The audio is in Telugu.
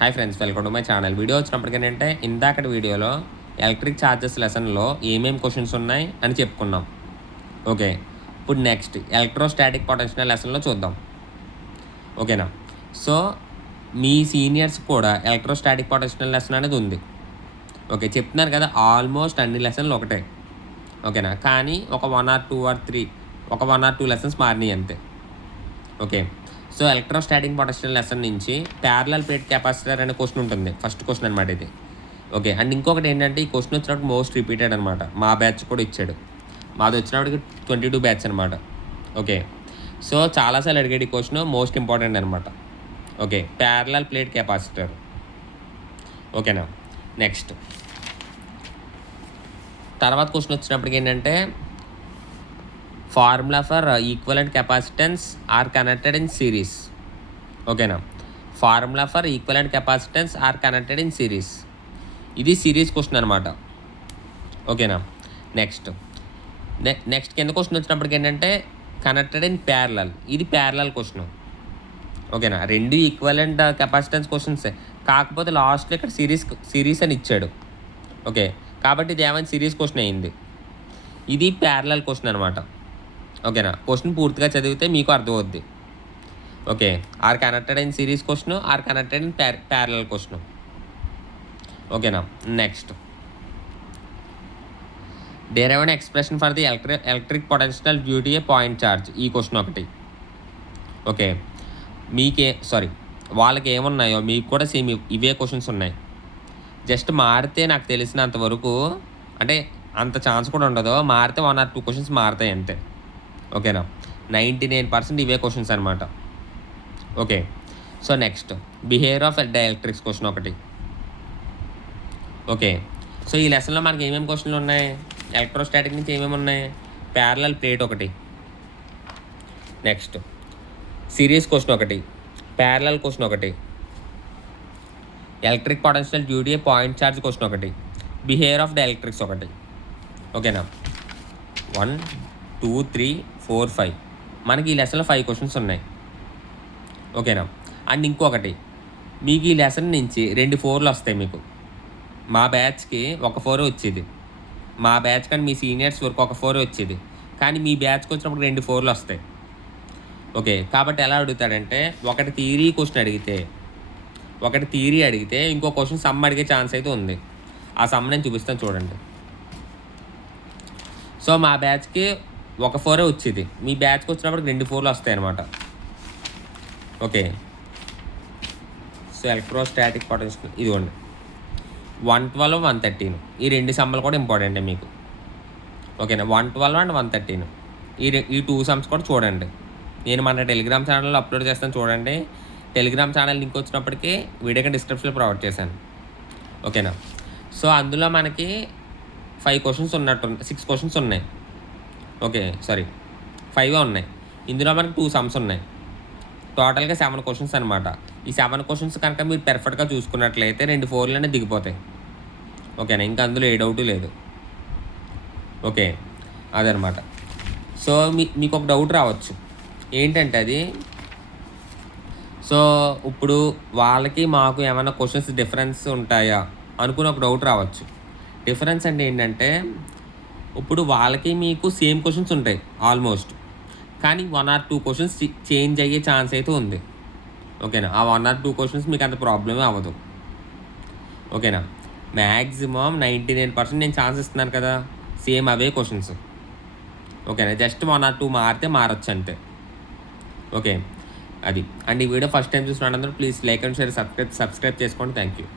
Hi friends, welcome to my channel. Video వచ్చినప్పటికీ ఏంటంటే ఇందాకటి వీడియోలో ఎలక్ట్రిక్ ఛార్జెస్ లెసన్లో ఏమేమి క్వశ్చన్స్ ఉన్నాయి అని చెప్పుకున్నాం. ఓకే, ఇప్పుడు నెక్స్ట్ ఎలక్ట్రోస్టాటిక్ పొటెన్షియల్ లెసన్లో చూద్దాం. ఓకేనా? సో మీ సీనియర్స్ కూడా ఎలక్ట్రోస్టాటిక్ పొటెన్షియల్ లెసన్ అనేది ఉంది. ఓకే, చెప్తున్నారు కదా, ఆల్మోస్ట్ అన్ని లెసన్లు ఒకటే. ఓకేనా? కానీ ఒక 1 or 2 లెసన్స్ మారినాయి అంతే. Okay, so electrostatic potential lesson నుంచి ప్యారలల్ ప్లేట్ కెపాసిటర్ అనే క్వశ్చన్ ఉంటుంది. ఫస్ట్ క్వశ్చన్ అనమాట ఇది. ఓకే, అండ్ ఇంకొకటి ఏంటంటే ఈ క్వశ్చన్ వచ్చినప్పుడు మోస్ట్ రిపీటెడ్ అనమాట. మా బ్యాచ్ కూడా ఇచ్చాడు. మాది వచ్చినప్పటికి 22 బ్యాచ్ అనమాట. ఓకే, సో చాలాసార్లు అడిగేది ఈ క్వశ్చన్, మోస్ట్ ఇంపార్టెంట్ అనమాట. Okay, parallel plate capacitor. ఓకేనా? నెక్స్ట్ తర్వాత క్వశ్చన్ వచ్చినప్పటికి ఏంటంటే formula for equivalent capacitance are connected in series. ఓకేనా? Formula for equivalent capacitance are connected in series. ఇది సిరీస్ క్వశ్చన్ అనమాట. ఓకేనా? నెక్స్ట్ కింద క్వశ్చన్ వచ్చినప్పటికి ఏంటంటే కనెక్టెడ్ ఇన్ ప్యారలల్. ఇది ప్యారలల్ క్వశ్చన్. ఓకేనా? రెండు ఈక్వలెంట్ కెపాసిటెన్స్ క్వశ్చన్సే, కాకపోతే లాస్ట్లో ఇక్కడ సిరీస్ అని ఇచ్చాడు. ఓకే, కాబట్టి ఇది ఏమైనా సిరీస్ క్వశ్చన్ అయింది. ఇది ప్యారలల్ క్వశ్చన్ అనమాట. ఓకేనా? క్వశ్చన్ పూర్తిగా చదివితే మీకు అర్థమవుద్ది. Okay, are connected in series question, are connected in parallel question. ఓకేనా? Next derived expression for the electric potential due to a point charge. ఈ క్వశ్చన్ ఒకటి. ఓకే, వాళ్ళకి ఏమున్నాయో మీకు కూడా సేమ్ ఇవే క్వశ్చన్స్ ఉన్నాయి. జస్ట్ మారితే నాకు తెలిసినంత వరకు, అంటే అంత ఛాన్స్ కూడా ఉండదు, మారితే 1 or 2 క్వశ్చన్స్ మారుతాయి అంతే. ఓకేనా? 99% ఇవే క్వశ్చన్స్ అనమాట. Okay, so next behaviour of dielectrics question ఒకటి. ఓకే, సో ఈ లెసన్లో మనకి ఏమేమి క్వశ్చన్లు ఉన్నాయి? ఎలక్ట్రోస్టాటిక్ నుంచి ఏమేమి ఉన్నాయి? ప్యారలల్ ప్లేట్ ఒకటి, నెక్స్ట్ సిరీస్ క్వశ్చన్ ఒకటి, ప్యారలల్ క్వశ్చన్ ఒకటి, electric potential due to a point charge question ఒకటి, బిహేవియర్ ఆఫ్ డైఎలక్ట్రిక్స్ ఒకటి. ఓకేనా? 1, 2, 3, 4, 5 మనకి ఈ లెసన్లో 5 క్వశ్చన్స్ ఉన్నాయి. ఓకేనా? అండ్ ఇంకొకటి, మీకు ఈ లెసన్ నుంచి 2 4లు వస్తాయి మీకు. మా బ్యాచ్కి ఒక 4 వచ్చేది, మా బ్యాచ్ కానీ మీ సీనియర్స్ వరకు ఒక 4 వచ్చేది, కానీ మీ బ్యాచ్కి వచ్చినప్పుడు 2 4లు వస్తాయి. ఓకే, కాబట్టి ఎలా అడుగుతాడంటే ఒకటి థియరీ అడిగితే ఇంకో క్వశ్చన్ సమ్ అడిగే ఛాన్స్ అయితే ఉంది. ఆ సమ్ నేను చూపిస్తాను చూడండి. సో మా బ్యాచ్కి ఒక 4 వచ్చేది, మీ బ్యాచ్కి వచ్చినప్పుడు 2 4లు వస్తాయి అన్నమాట. ఓకే, సో ఎలక్ట్రోస్టాటిక్ పొటెన్షియల్ ఇదిగోండి 112, 113. ఈ 2 సమ్మలు కూడా ఇంపార్టెంటే మీకు. ఓకేనా? 112 and 113 ఈ 2 సమ్స్ కూడా చూడండి. నేను మన టెలిగ్రామ్ ఛానల్లో అప్లోడ్ చేస్తాను చూడండి. టెలిగ్రామ్ ఛానల్ లింక్ వచ్చినప్పటికీ వీడియోకి డిస్క్రిప్షన్లో ప్రొవైడ్ చేశాను. ఓకేనా? సో అందులో మనకి 5 క్వశ్చన్స్ 6 క్వశ్చన్స్ ఉన్నాయి. ఓకే, 5 ఉన్నాయి. ఇందులో మనకి 2 సమ్స్ ఉన్నాయి. టోటల్గా 7 క్వశ్చన్స్ అనమాట. ఈ 7 క్వశ్చన్స్ కనుక మీరు పర్ఫెక్ట్గా చూసుకున్నట్లయితే 2 4లోనే దిగిపోతాయి. ఓకేనా? ఇంకా అందులో ఏ డౌట్ లేదు. ఓకే, అదనమాట. సో మీకు ఒక డౌట్ రావచ్చు, ఏంటంటే అది, సో ఇప్పుడు వాళ్ళకి మాకు ఏమైనా క్వశ్చన్స్ డిఫరెన్స్ ఉంటాయా అనుకుని ఒక డౌట్ రావచ్చు. డిఫరెన్స్ అంటే ఏంటంటే ఇప్పుడు వాళ్ళకి మీకు సేమ్ క్వశ్చన్స్ ఉంటాయి ఆల్మోస్ట్, కానీ 1 or 2 క్వశ్చన్స్ చేంజ్ అయ్యే ఛాన్స్ అయితే ఉంది. ఓకేనా? ఆ 1 or 2 క్వశ్చన్స్ మీకు అంత ప్రాబ్లమే అవ్వదు. ఓకేనా? మ్యాక్సిమం 99% నేను ఛాన్స్ ఇస్తున్నాను కదా, సేమ్ అవే క్వశ్చన్స్. ఓకేనా? జస్ట్ 1 or 2 మారితే మారచ్చు అంతే. ఓకే, అది. అండ్ ఈ వీడియో ఫస్ట్ టైం చూసిన అందరూ please like and share, subscribe చేసుకోండి. Thank you.